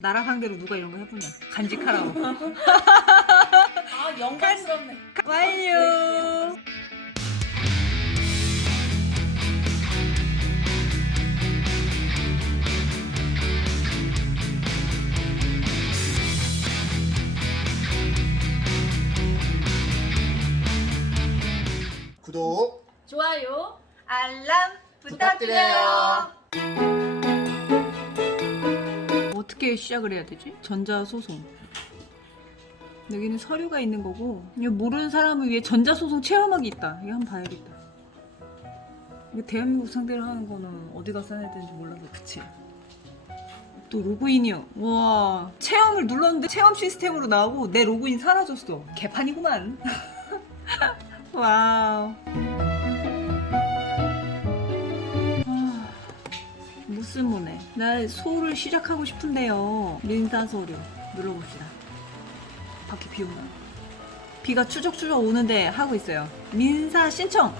나라 상대로 누가 이런 거 해보냐 간직하라고 아 영광스럽네. 완료 구독 좋아요. 알람 부탁드려요. 어떻게 시작을 해야 되지? 전자소송. 여기는 서류가 있는 거고 모르는 사람을 위해 전자소송 체험하기 있다. 이거 한번 봐야겠다. 이거 대한민국 상대로 하는 거는 어디 가서 해야 되는지 몰라서 그치? 또 로그인이요. 와. 체험을 눌렀는데 체험 시스템으로 나오고 내 로그인 사라졌어. 개판이구만. 와우 모네. 나 소를 시작하고 싶은데요. 민사 서류 눌러봅시다. 밖에 비 오나? 비가 추적추적 오는데 하고 있어요. 민사 신청!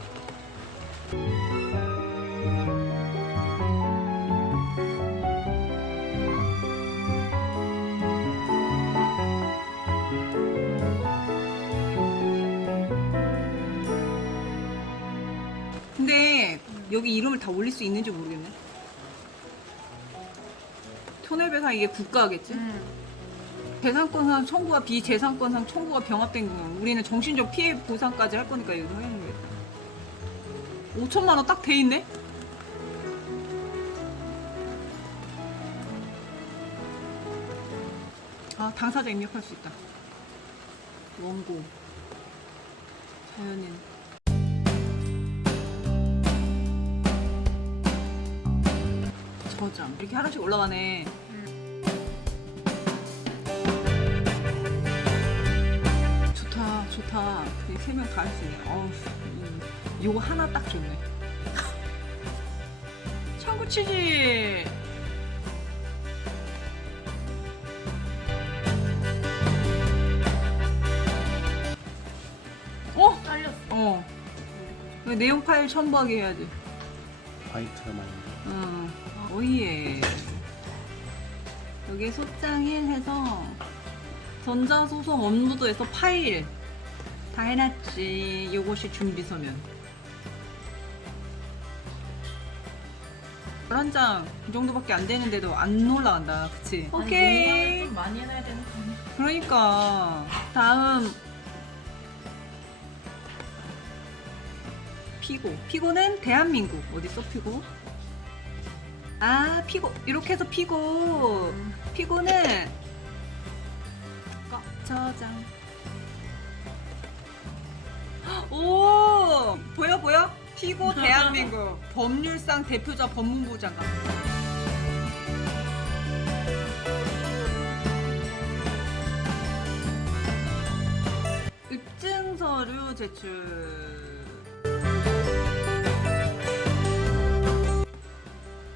근데 여기 이름을 다 올릴 수 있는지 모르겠네 손해배상 이게 국가겠지? 재산권상 청구와 비재산권상 청구가 병합된 경우 우리는 정신적 피해 보상까지 할 거니까 이거 해야 되겠다 5천만 원 딱 돼 있네? 아 당사자 입력할 수 있다. 원고. 자연인. 저장. 이렇게 하나씩 올라가네 세명다할수 있네. 어우 음, 요거 하나 딱 좋네. 청구 치지 어? 잘렸어. 어. 그 내용 파일 첨부하게 해야지. 화이트가 많이 응 오예 여기 소장 1 해서 전자소송 업로드에서 파일 다 해놨지 요것이 준비 서면. 11장 이 정도밖에 안 되는데도 안 올라간다 그치? 아니, 오케이. 용량을 좀 많이 해놔야 되는 거 아니야? 그러니까. 다음. 피고. 피고는 대한민국. 어딨어 피고? 아 피고. 이렇게 해서 피고. 피고는 거- 저장 오 보여 보여 피고 대한민국 법률상 대표자 법무부 장관 입증 서류 제출.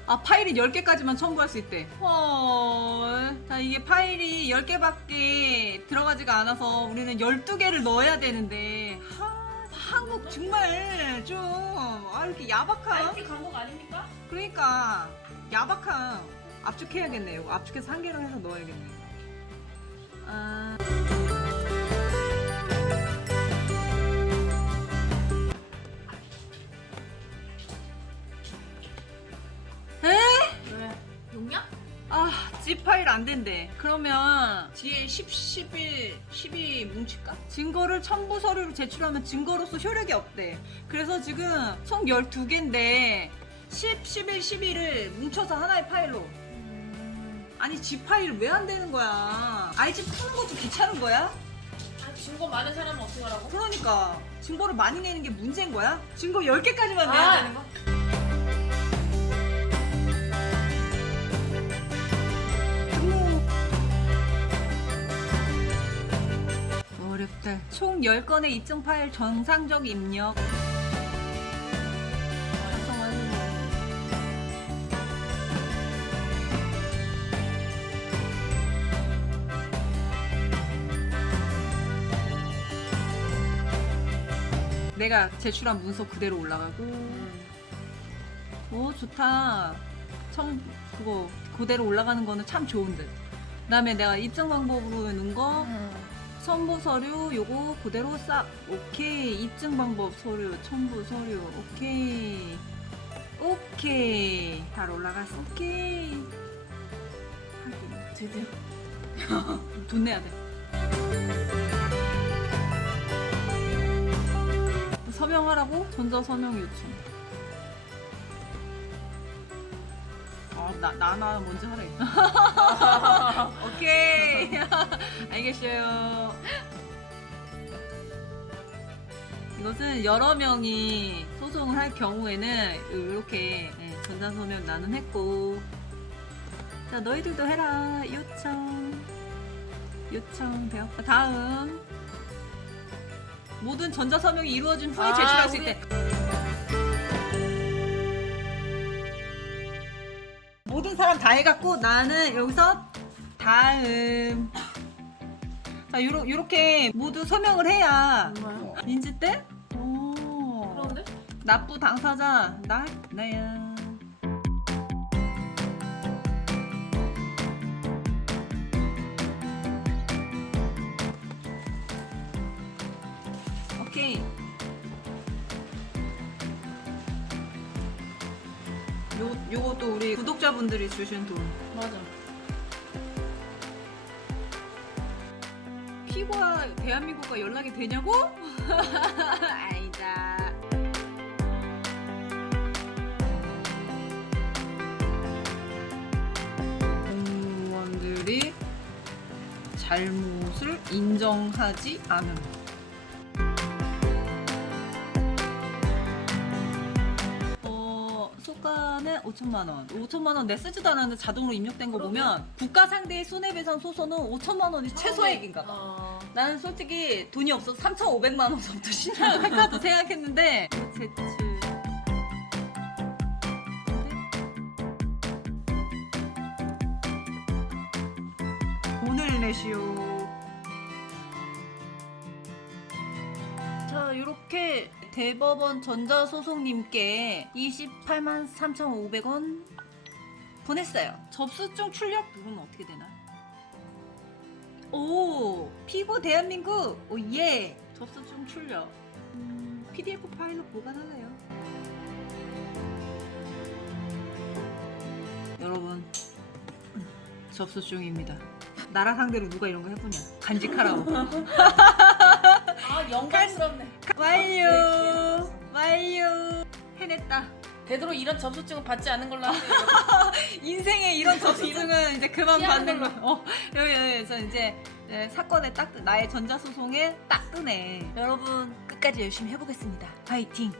아, 파일이 10개까지만 첨부할 수 있대. 헐. 자, 이게 파일이 10개밖에 들어가지가 않아서 우리는 12개를 넣어야 되는데. 하, 한국 정말 좀, 아, 이렇게 야박한. IT 광고 아닙니까? 그러니까, 야박한. 압축해야겠네요. 압축해서 한 개로 해서 넣어야겠네. 아. G 파일 안 된대. 그러면 뒤에 10, 11, 12 뭉칠까? 증거를 첨부 서류로 제출하면 증거로서 효력이 없대. 그래서 지금 총 12개인데 10, 11, 12를 뭉쳐서 하나의 파일로. 음... 아니, G 파일 왜 안 되는 거야? 알지 푸는 것도 귀찮은 거야? 아, 증거 많은 사람은 어떻게 하라고? 그러니까 증거를 많이 내는 게 문제인 거야? 증거 10개까지만 내야 아, 되는 거? 총 10건의 입증 파일 정상적 입력. 내가 제출한 문서 그대로 올라가고. 오, 좋다. 청, 그거, 그대로 올라가는 거는 참 좋은데. 그 다음에 내가 입증 방법으로 넣은 거 음. 첨부 서류 요거 그대로 싹 오케이. 입증 방법 서류 첨부 서류 오케이. 오케이. 잘 올라갔어. 오케이. 하긴 드디어. 돈 내야 돼. 서명하라고? 전자 서명 요청. 아 나 나나 먼저 하래 알겠어요. 이것은 여러 명이 소송을 할 경우에는 이렇게 네, 전자서명 나는 했고. 자 너희들도 해라. 요청. 요청 되었다 다음. 모든 전자서명이 이루어진 후에 아, 제출할 수 우리- 있대. 모든 사람 다 해갖고 나는 여기서 다음 자 요러, 요렇게 모두 서명을 해야 정말. 인지 때? 오. 그런데? 납부 당사자 나 나야. 오케이. 요 요것도 우리 구독자분들이 주신 돈. 맞아. 피고와 대한민국과 연락이 되냐고? 아니다. 공무원들이 잘못을 인정하지 않음. 어, 속가는 5천만 원. 5천만 원 내 쓰지도 않았는데 자동으로 입력된 거 그러게. 보면 국가 상대의 손해배상 소송은 5천만 원이 최소액인가 봐. 어. 나는 솔직히 돈이 없어서 3,500만 원부터 할까도 생각했는데 제출 돈을 내시오 이렇게 대법원 전자소송님께 28만 3,500원 보냈어요. 접수증 출력 누르면 어떻게 되나? 오 피고 대한민국. 오 예. 접수증 출력. 음, PDF 파일로 보관하나요? 여러분 음, 접수증입니다. 나라 상대로 누가 이런 거 해보냐? 간직하라고 아 영광스럽네. 완료 완료 해냈다 되도록 이런 접수증은 받지 않은 걸로 하세요. 인생에 이런 접수증은 이제 그만 받는 거. 어, 여기 여기서 이제 네, 사건에 딱 뜨- 나의 전자소송에 딱 뜨네. 여러분 끝까지 열심히 해보겠습니다. 파이팅.